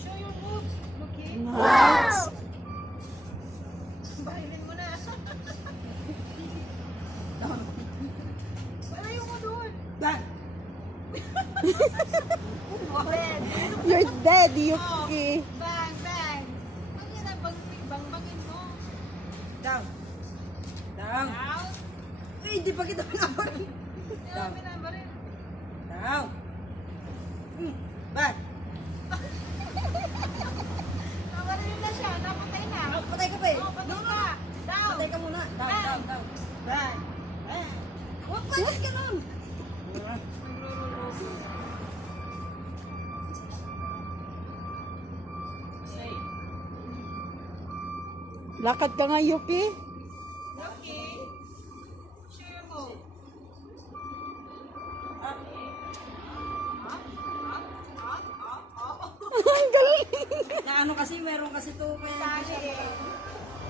Show your moves, Yuki. Nice. Bahilin mo na. Palayo mo doon. Bang. Bang. You're dead, Yuki. Bang, bang. Ang yan ang bang-bangin mo. Down. Down. Down. Eh, hindi pa kita pinabarin. Hindi naman pinabarin. Down. Bang. Nabarin na siya. Napatay na. Patay ka pa eh. Oh, patay ka. Down. Patay ka muna. Down, Bang. down, down. Bang. Bang. Huwag pa yun ka nun. Lakad ka nga, Yuki. Yuki. Show your move. Ang galing. Na ano kasi, meron kasi to.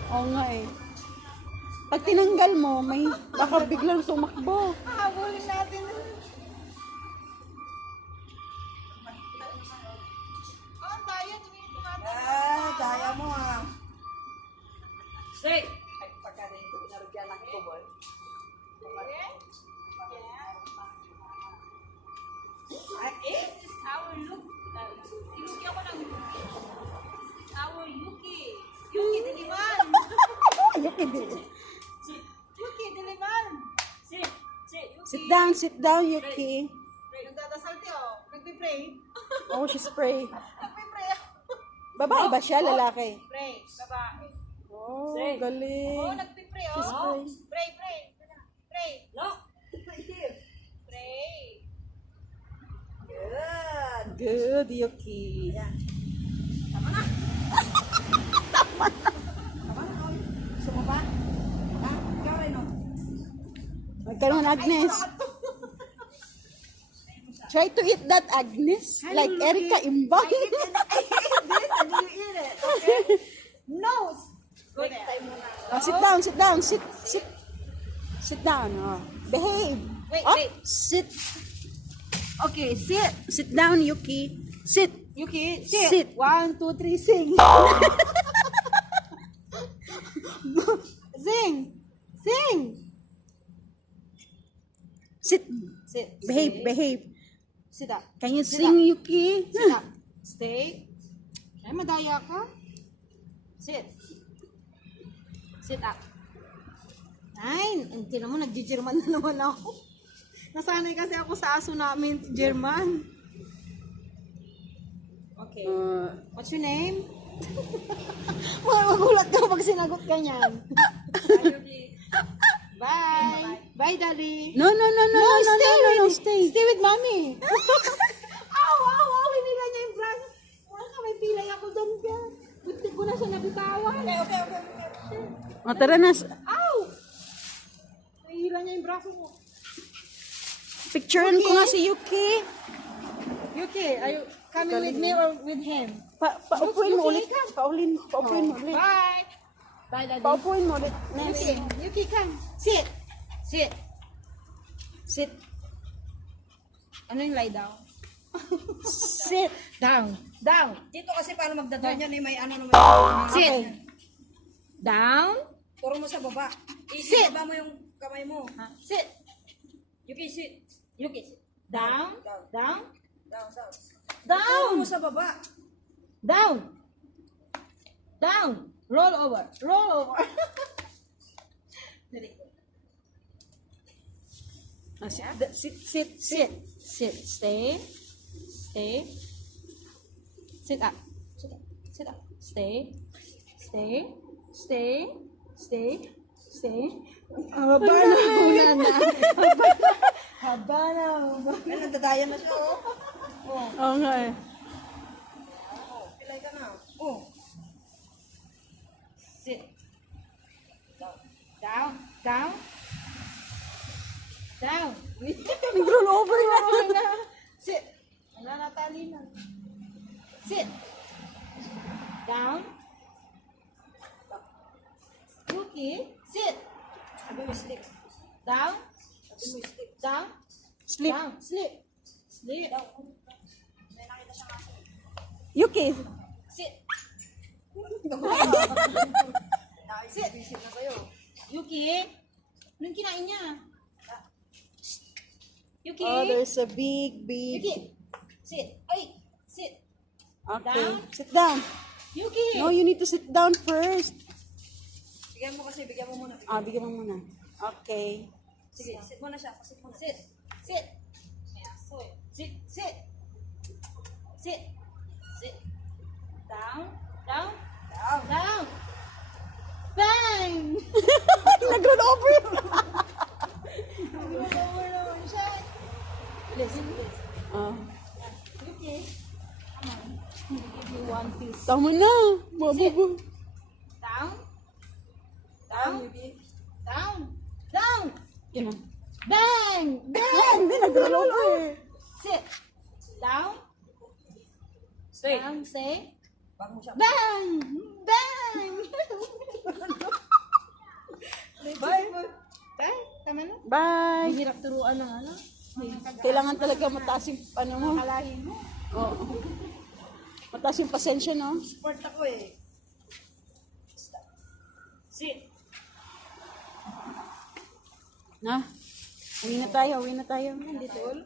Oo nga eh. Pag tinanggal mo, may baka biglang tumakbo. Habulin natin. Oh, ang daya. Tumingin natin. Daya mo ah. Say! Ay, pagka rin ito pinarugyan ng kubol. This is our look. Yuki ako ng Yuki. Our Yuki. Yuki Diliman. Yuki din. Yuki Diliman. Sit. Sit down, Yuki. Nagdadasal tiyo. Nagpipray. Oh, she's pray. Nagpipray. Babae ba siya, lalaki? Pray. Babae. Oh, Oh, galing. nagpipray. She's Oh. pray. Pray. Pray. No. Pray. Good, Yuki. Tama na. Tama na. Gusto mo ba? Ha? Ikaw rin, no? Magkaroon, Agnes. Try to eat that, Agnes. Like Erica Imbang. I eat this and you eat it. Okay? Nose. Go there. Oh, sit down. Sit down. Oh. Behave. Wait, Up. wait. Sit. Okay, sit. Sit down, Yuki. Sit. Yuki, Sit. 1, 2, 3, sing. Sing. Sing. Sit. Sit. Behave. Stay. Behave. Sit up. Can you Sit sing, up. Yuki? Sit up. Stay. Ay, madaya ka. Sit. Sit up. Ay, hindi naman, nag-German na naman ako. Nasanay kasi ako sa aso namin, German. Okay. What's your name? Magulat ka pag sinagot ka niyan. Bye. Bye, Daddy. No. Stay. Stay with Mommy. Aw. Hinila niya yung braso. Wala ka, may pilay ako doon ka. Buti ko na siya nabitawan. Okay. O, tara na. Aw! Nahihila niya yung braso mo. Picturean ko nga si Yuki. Yuki, are you coming with me or with him? Paupuin mo Yuki, ulit. come. Paupuin mo ulit. Bye. Bye, Daddy. Paupuin mo ulit. Yuki, come. Sit. Sit. Ano yung lie down? Sit. Down. Dito kasi paano magdadaan yan, may ano naman. Sit. Okay. Down. Turo mo sa baba. Sit. Ibaba mo yung kamay mo. Sit. Yuki, sit. Yuki, sit. Down. Down. Down. Turo mo sa baba. Down. Roll over. Very good. Sit. Stay. Sit up. Stay. Haba na. Haba na. Ay, nagdadayan na siya, oh. Oo nga eh. Pilay ka na. Oh. Sit. Down. Nag-roll over na. Sit. Wala na, tali na. Sit. Down. Yuki, sit. Sabi mo, sleep. Down. Sabi mo, sleep. Down. Sleep. Down. Sleep. Sleep. Yuki. Sit. Sit. Yuki. Anong kinain niya? Yuki. Oh, there's a big. Yuki. Sit. Ay. Sit. Okay. Down. Sit down. Yuki. No, you need to sit down first. Bigyan mo muna. Bigyan mo muna. Okay. Sige, sit muna siya. Sit muna. Sit. Sit. Sit. Sit. Sit. Sit. Down. Down. Down. Down. Bang! Nag-roll over. Nag-roll naman siya. Listen. Okay. Come on. Give you one piece. Tama na. Mabubo. Down. Down. Down. Down. Yan na. Bang! Bang! Hindi, nag-roll over. Sit. Down. Stay. Down. Stay. Bang! Bang! Bye. Bye. Tama na. Bye. Hirap turuan ng ano. Kailangan talaga mataas yung mo. Kalahin mo. Oo. Mataas yung pasensya, no? Sport ako eh. Sit. Na? Uwi na tayo. Dito all.